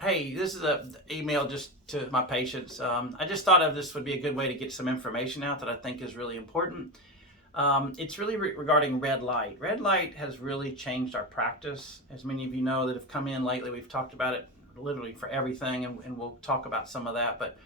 Hey, this is a email just to my patients. I just thought of this would be a good way to get some information out that I think is really important. It's really regarding red light. Red light has really changed our practice. As many of you know that have come in lately, we've talked about it literally for everything, and we'll talk about some of that. But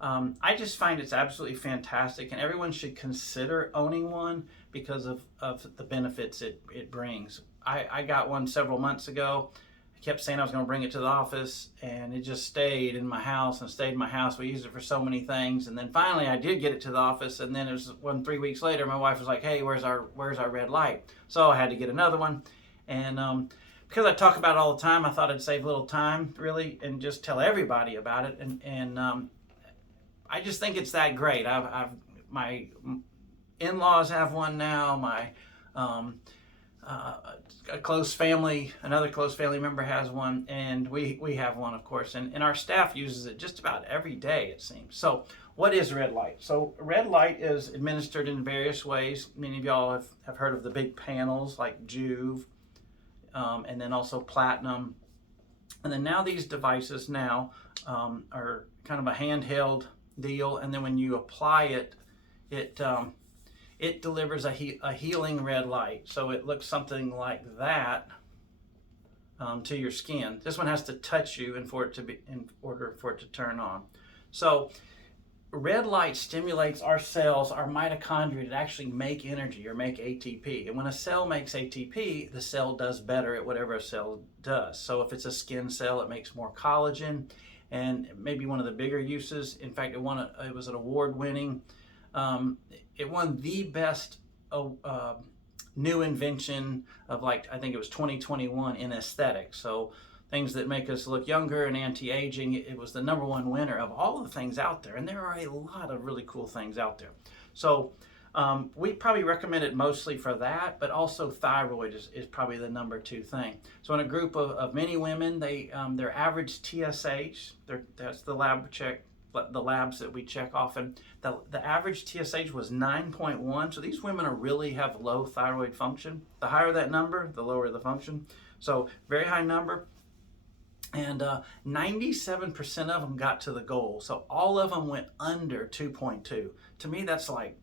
I just find it's absolutely fantastic, and everyone should consider owning one because of the benefits it brings. I got one several months ago. I kept saying I was going to bring it to the office, and it just stayed in my house and stayed in my house. We used it for so many things, and then finally I did get it to the office, and then it was 3 weeks later. My wife was like, "Hey, where's our red light?" So I had to get another one, and because I talk about it all the time, I thought I'd save a little time really and just tell everybody about it, and I just think it's that great. My in-laws have one now. My um, a close family, another close family member has one, and we have one, of course, and our staff uses it just about every day, it seems. So, what is red light? So, red light is administered in various ways. Many of y'all have heard of the big panels like Juve, and then also Platinum, and then now these devices are kind of a handheld deal, and then when you apply it, it it delivers a healing red light. So it looks something like that to your skin. This one has to touch you in order for it to turn on. So red light stimulates our cells, our mitochondria, to actually make energy or make ATP. And when a cell makes ATP, the cell does better at whatever a cell does. So if it's a skin cell, it makes more collagen. And maybe one of the bigger uses, in fact, it was an award-winning. It won the best new invention of, like, I think it was 2021 in aesthetics. So things that make us look younger and anti-aging. It was the #1 winner of all the things out there, and there are a lot of really cool things out there. So we probably recommend it mostly for that, but also thyroid is probably the #2 thing. So in a group of many women, their average TSH, that's the labs that we check often, the average TSH was 9.1. So these women really have low thyroid function. The higher that number, the lower the function. So very high number. And 97% of them got to the goal. So all of them went under 2.2. To me, that's like,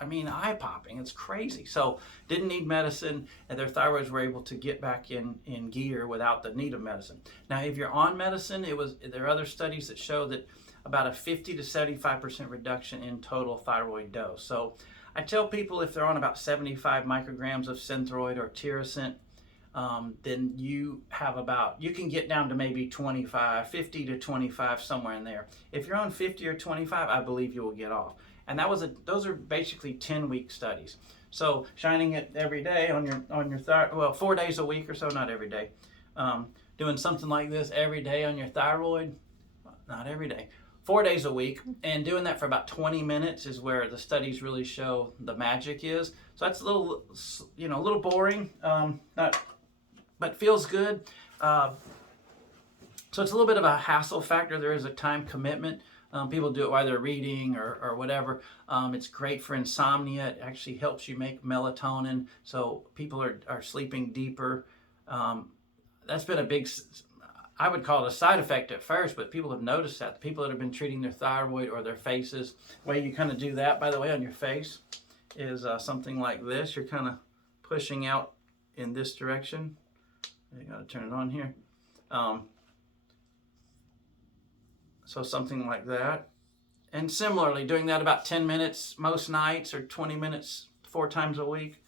eye-popping. It's crazy. So didn't need medicine, and their thyroids were able to get back in gear without the need of medicine. Now, if you're on medicine, there are other studies that show that about a 50 to 75% reduction in total thyroid dose. So I tell people if they're on about 75 micrograms of Synthroid or Tirosint, then you can get down to maybe 25, 50 to 25, somewhere in there. If you're on 50 or 25, I believe you will get off. And those are basically 10-week studies. So shining it every day on your thyroid, well, 4 days a week or so, not every day. Doing something like this every day on your thyroid, not every day. 4 days a week, and doing that for about 20 minutes is where the studies really show the magic is. So that's a little boring, but feels good. So it's a little bit of a hassle factor. There is a time commitment. People do it while they're reading or whatever. It's great for insomnia. It actually helps you make melatonin, so people are sleeping deeper. That's been a big, I would call it a side effect at first, but people have noticed that. The people that have been treating their thyroid or their faces, the way you kind of do that, by the way, on your face is something like this. You're kind of pushing out in this direction. You got to turn it on here. So something like that. And similarly, doing that about 10 minutes most nights or 20 minutes 4 times a week,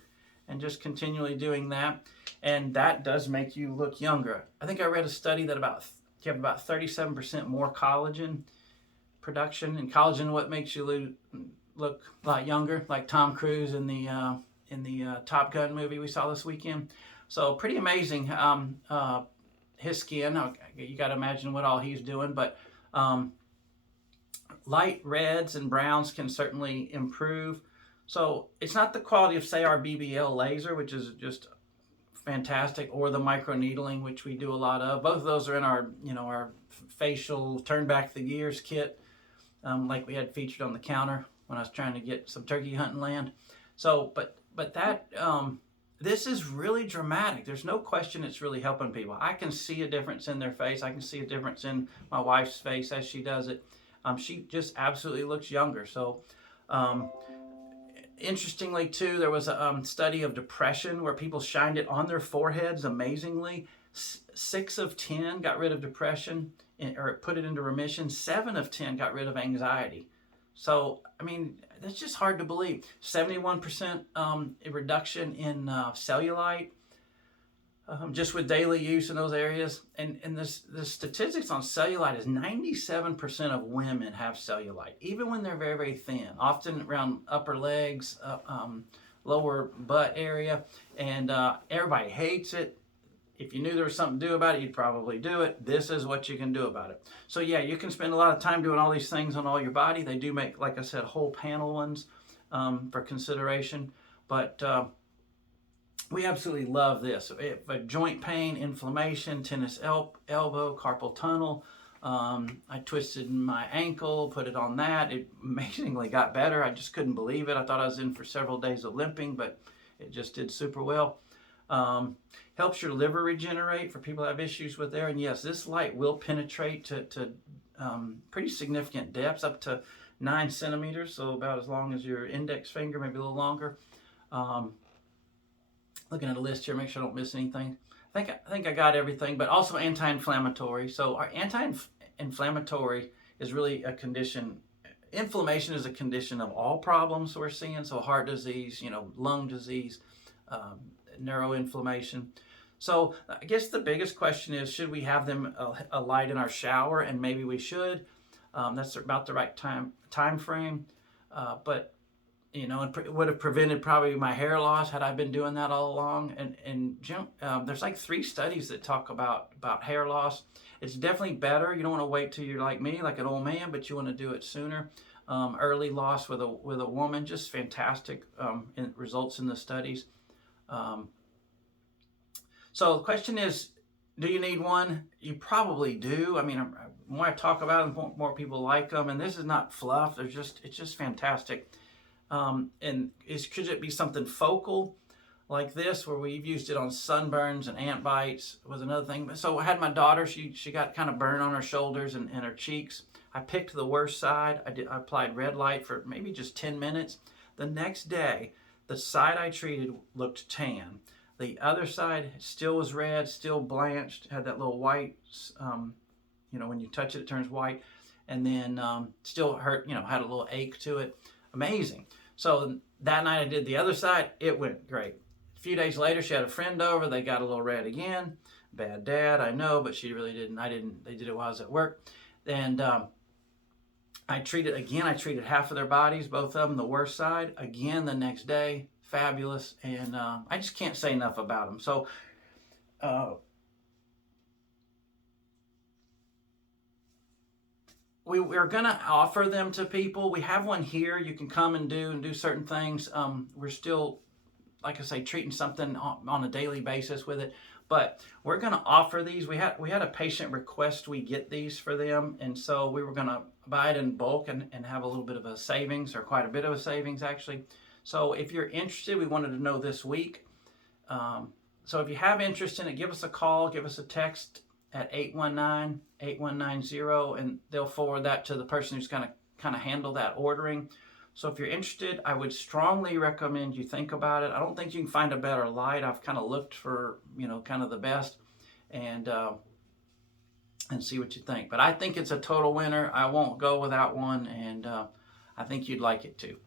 and just continually doing that. And that does make you look younger. I think I read a study that you have about 37% more collagen production. And collagen, what makes you look a lot younger, like Tom Cruise in the Top Gun movie we saw this weekend. So pretty amazing. His skin, you got to imagine what all he's doing, but light reds and browns can certainly improve. So it's not the quality of, say, our BBL laser, which is just fantastic, or the microneedling, which we do a lot of. Both of those are in our facial turn back the gears kit, like we had featured on the counter when I was trying to get some turkey hunting land. So, but that this is really dramatic. There's no question it's really helping people. I can see a difference in their face. I can see a difference in my wife's face as she does it. She just absolutely looks younger. So, interestingly, too, there was a study of depression where people shined it on their foreheads. Amazingly, 6 of 10 got rid of depression or put it into remission. 7 of 10 got rid of anxiety. So, I mean, that's just hard to believe. 71% reduction in cellulite just with daily use in those areas. And the statistics on cellulite is 97% of women have cellulite, even when they're very, very thin, often around upper legs, lower butt area. And everybody hates it. If you knew there was something to do about it, you'd probably do it. This is what you can do about it. So yeah, you can spend a lot of time doing all these things on all your body. They do make, like I said, whole panel ones for consideration. But we absolutely love this. Joint pain, inflammation, tennis elbow, carpal tunnel. I twisted my ankle, put it on that. It amazingly got better. I just couldn't believe it. I thought I was in for several days of limping, but it just did super well. Helps your liver regenerate for people who have issues with there. And yes, this light will penetrate to pretty significant depths, up to 9 centimeters, so about as long as your index finger, maybe a little longer. Looking at a list here, make sure I don't miss anything. I think I got everything, but also anti-inflammatory. So our anti-inflammatory is really a condition. Inflammation is a condition of all problems we're seeing. So heart disease, lung disease, neuroinflammation. So I guess the biggest question is, should we have them a light in our shower? And maybe we should. That's about the right time frame. But it would have prevented probably my hair loss had I been doing that all along. And there's like 3 studies that talk about hair loss. It's definitely better. You don't want to wait till you're like me, like an old man, but you want to do it sooner. Early loss with a woman, just fantastic results in the studies. So the question is, do you need one? You probably do. I mean, the more I talk about them, the more people like them. And this is not fluff. It's just fantastic. And could it be something focal like this, where we've used it on sunburns and ant bites was another thing. So I had my daughter, she got kind of burn on her shoulders and her cheeks. I picked the worst side. I applied red light for maybe just 10 minutes. The next day, the side I treated looked tan. The other side still was red, still blanched, had that little white, when you touch it, it turns white. And then still hurt, had a little ache to it. Amazing. So that night I did the other side. It went great. A few days later, she had a friend over. They got a little red again. Bad dad, I know, but she really didn't. I didn't. They did it while I was at work. And I treated again. I treated half of their bodies, both of them, the worst side. Again, the next day, fabulous. And I just can't say enough about them. So we're going to offer them to people. We have one here. You can come and do certain things. We're still, like I say, treating something on a daily basis with it. But we're going to offer these. We had a patient request we get these for them. And so we were going to buy it in bulk and have a little bit of a savings, or quite a bit of a savings, actually. So if you're interested, we wanted to know this week. So if you have interest in it, give us a call, give us a text at 819-8190, and they'll forward that to the person who's going to kind of handle that ordering. So if you're interested, I would strongly recommend you think about it. I don't think you can find a better light. I've kind of looked for, kind of the best, and see what you think. But I think it's a total winner. I won't go without one, and I think you'd like it too.